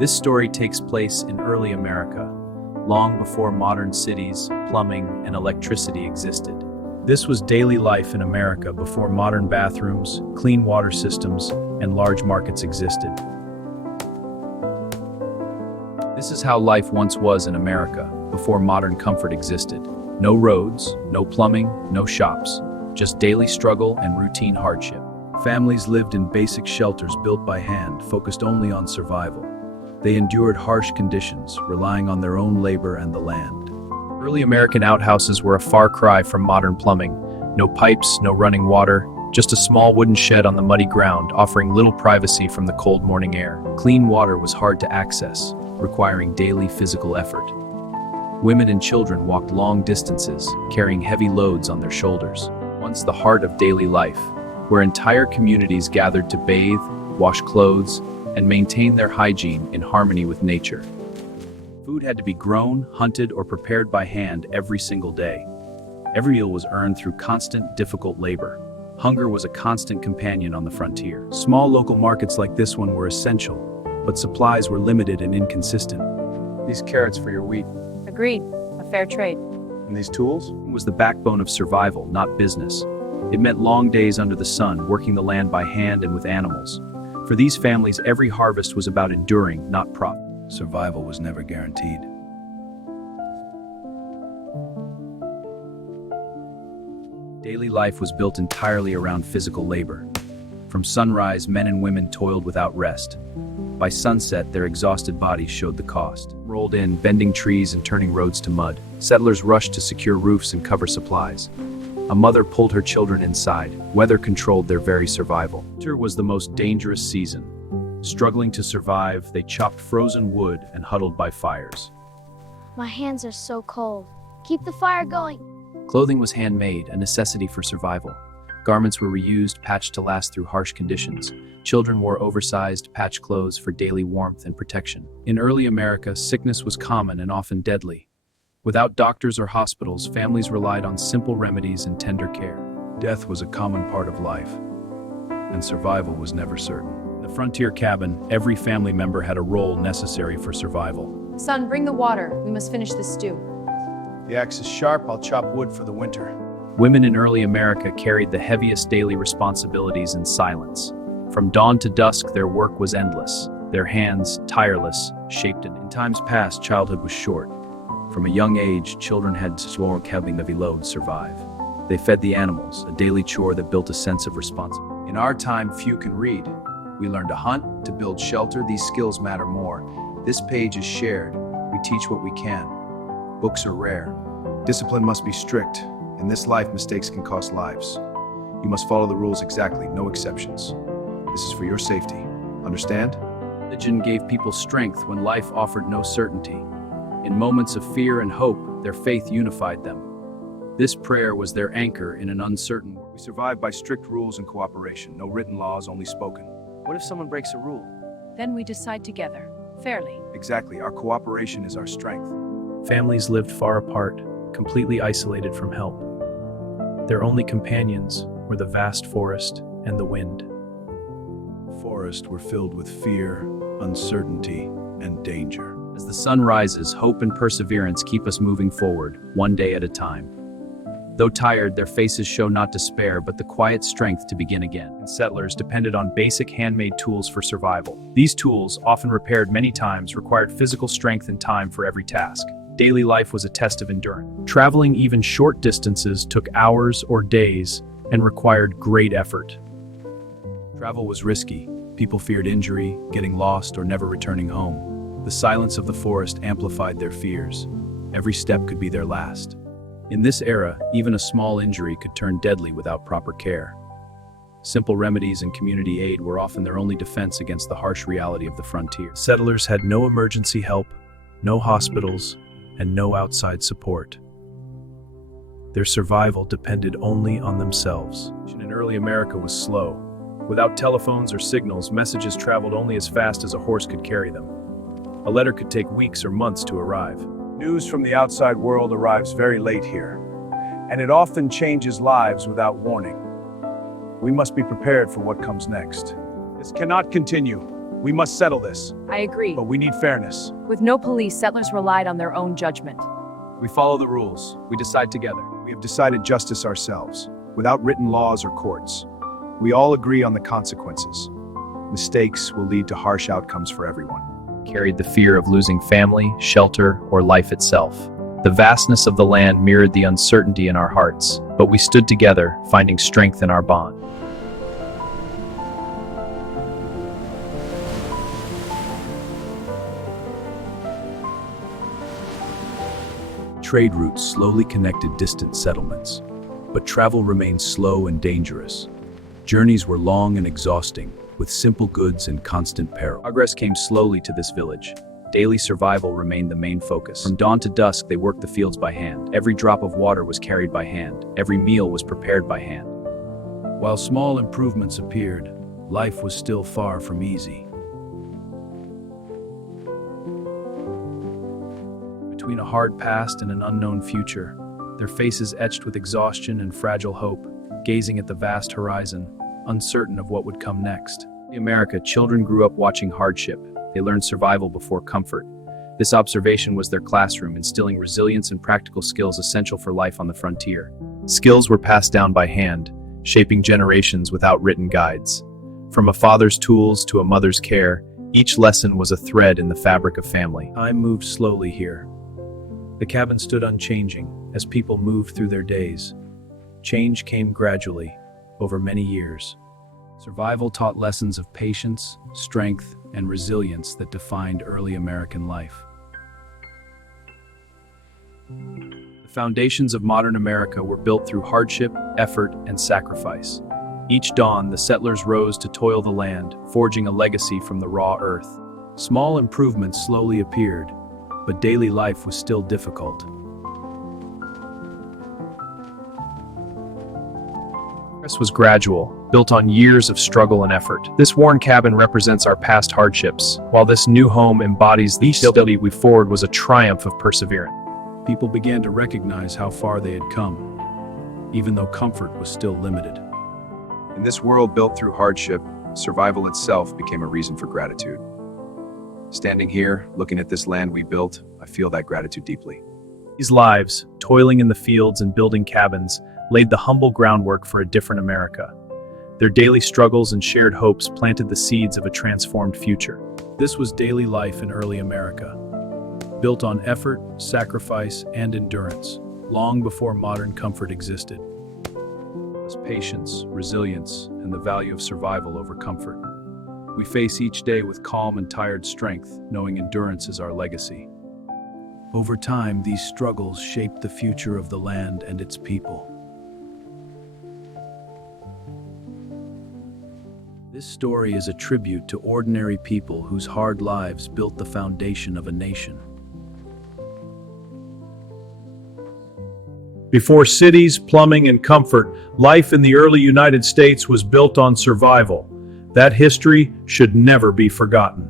This story takes place in early America, long before modern cities, plumbing, and electricity existed. This was daily life in America before modern bathrooms, clean water systems, and large markets existed. This is how life once was in America, before modern comfort existed. No roads, no plumbing, no shops, just daily struggle and routine hardship. Families lived in basic shelters built by hand, focused only on survival. They endured harsh conditions, relying on their own labor and the land. Early American outhouses were a far cry from modern plumbing. No pipes, no running water, just a small wooden shed on the muddy ground, offering little privacy from the cold morning air. Clean water was hard to access, requiring daily physical effort. Women and children walked long distances, carrying heavy loads on their shoulders. Once the heart of daily life, where entire communities gathered to bathe, wash clothes, and maintain their hygiene in harmony with nature. Food had to be grown, hunted, or prepared by hand every single day. Every meal was earned through constant, difficult labor. Hunger was a constant companion on the frontier. Small local markets like this one were essential, but supplies were limited and inconsistent. These carrots for your wheat. Agreed. A fair trade. And these tools? It was the backbone of survival, not business. It meant long days under the sun, working the land by hand and with animals. For these families, every harvest was about enduring, not profit. Survival was never guaranteed. Daily life was built entirely around physical labor. From sunrise, men and women toiled without rest. By sunset, their exhausted bodies showed the cost. Rolled in, bending trees and turning roads to mud. Settlers rushed to secure roofs and cover supplies. A mother pulled her children inside. Weather controlled their very survival. Winter was the most dangerous season. Struggling to survive, they chopped frozen wood and huddled by fires. My hands are so cold. Keep the fire going. Clothing was handmade, a necessity for survival. Garments were reused, patched to last through harsh conditions. Children wore oversized, patched clothes for daily warmth and protection. In early America, sickness was common and often deadly. Without doctors or hospitals, families relied on simple remedies and tender care. Death was a common part of life, and survival was never certain. In the frontier cabin, every family member had a role necessary for survival. Son, bring the water. We must finish this stew. The axe is sharp, I'll chop wood for the winter. Women in early America carried the heaviest daily responsibilities in silence. From dawn to dusk, their work was endless. Their hands, tireless, shaped it. In times past, childhood was short. From a young age, children had to swallow having heavy loads survive. They fed the animals, a daily chore that built a sense of responsibility. In our time, few can read. We learn to hunt, to build shelter. These skills matter more. This page is shared. We teach what we can. Books are rare. Discipline must be strict. In this life, mistakes can cost lives. You must follow the rules exactly, no exceptions. This is for your safety. Understand? Religion gave people strength when life offered no certainty. In moments of fear and hope, their faith unified them. This prayer was their anchor in an uncertain world. We survive by strict rules and cooperation. No written laws, only spoken. What if someone breaks a rule? Then we decide together, fairly. Exactly. Our cooperation is our strength. Families lived far apart, completely isolated from help. Their only companions were the vast forest and the wind. Forests were filled with fear, uncertainty, and danger. As the sun rises, hope and perseverance keep us moving forward, one day at a time. Though tired, their faces show not despair, but the quiet strength to begin again. And settlers depended on basic handmade tools for survival. These tools, often repaired many times, required physical strength and time for every task. Daily life was a test of endurance. Traveling even short distances took hours or days and required great effort. Travel was risky. People feared injury, getting lost, or never returning home. The silence of the forest amplified their fears. Every step could be their last. In this era, even a small injury could turn deadly without proper care. Simple remedies and community aid were often their only defense against the harsh reality of the frontier. Settlers had no emergency help, no hospitals, and no outside support. Their survival depended only on themselves. In early America was slow. Without telephones or signals, messages traveled only as fast as a horse could carry them. A letter could take weeks or months to arrive. News from the outside world arrives very late here, and it often changes lives without warning. We must be prepared for what comes next. This cannot continue. We must settle this, I agree. but we need fairness. With no police, settlers relied on their own judgment. We follow the rules. We decide together. We have decided justice ourselves, without written laws or courts. We all agree on the consequences. Mistakes will lead to harsh outcomes for everyone. Carried the fear of losing family, shelter, or life itself. The vastness of the land mirrored the uncertainty in our hearts, but we stood together, finding strength in our bond. Trade routes slowly connected distant settlements, but travel remained slow and dangerous. Journeys were long and exhausting, with simple goods and constant peril. Progress came slowly to this village. Daily survival remained the main focus. From dawn to dusk, they worked the fields by hand. Every drop of water was carried by hand. Every meal was prepared by hand. While small improvements appeared, life was still far from easy. Between a hard past and an unknown future, their faces etched with exhaustion and fragile hope, gazing at the vast horizon, uncertain of what would come next. In America, children grew up watching hardship. They learned survival before comfort. This observation was their classroom, instilling resilience and practical skills essential for life on the frontier. Skills were passed down by hand, shaping generations without written guides. From a father's tools to a mother's care, each lesson was a thread in the fabric of family. Time moved slowly here. The cabin stood unchanging as people moved through their days. Change came gradually, over many years. Survival taught lessons of patience, strength, and resilience that defined early American life. The foundations of modern America were built through hardship, effort, and sacrifice. Each dawn, the settlers rose to toil the land, forging a legacy from the raw earth. Small improvements slowly appeared, but daily life was still difficult. Progress was gradual, built on years of struggle and effort. This worn cabin represents our past hardships, while this new home embodies the stability we forward was a triumph of perseverance. People began to recognize how far they had come, even though comfort was still limited. In this world built through hardship, survival itself became a reason for gratitude. Standing here, looking at this land we built, I feel that gratitude deeply. These lives, toiling in the fields and building cabins, laid the humble groundwork for a different America. Their daily struggles and shared hopes planted the seeds of a transformed future. This was daily life in early America, built on effort, sacrifice, and endurance, long before modern comfort existed. Patience, resilience, and the value of survival over comfort. We face each day with calm and tired strength, knowing endurance is our legacy. Over time, these struggles shaped the future of the land and its people. This story is a tribute to ordinary people whose hard lives built the foundation of a nation. Before cities, plumbing, and comfort, life in the early United States was built on survival. That history should never be forgotten.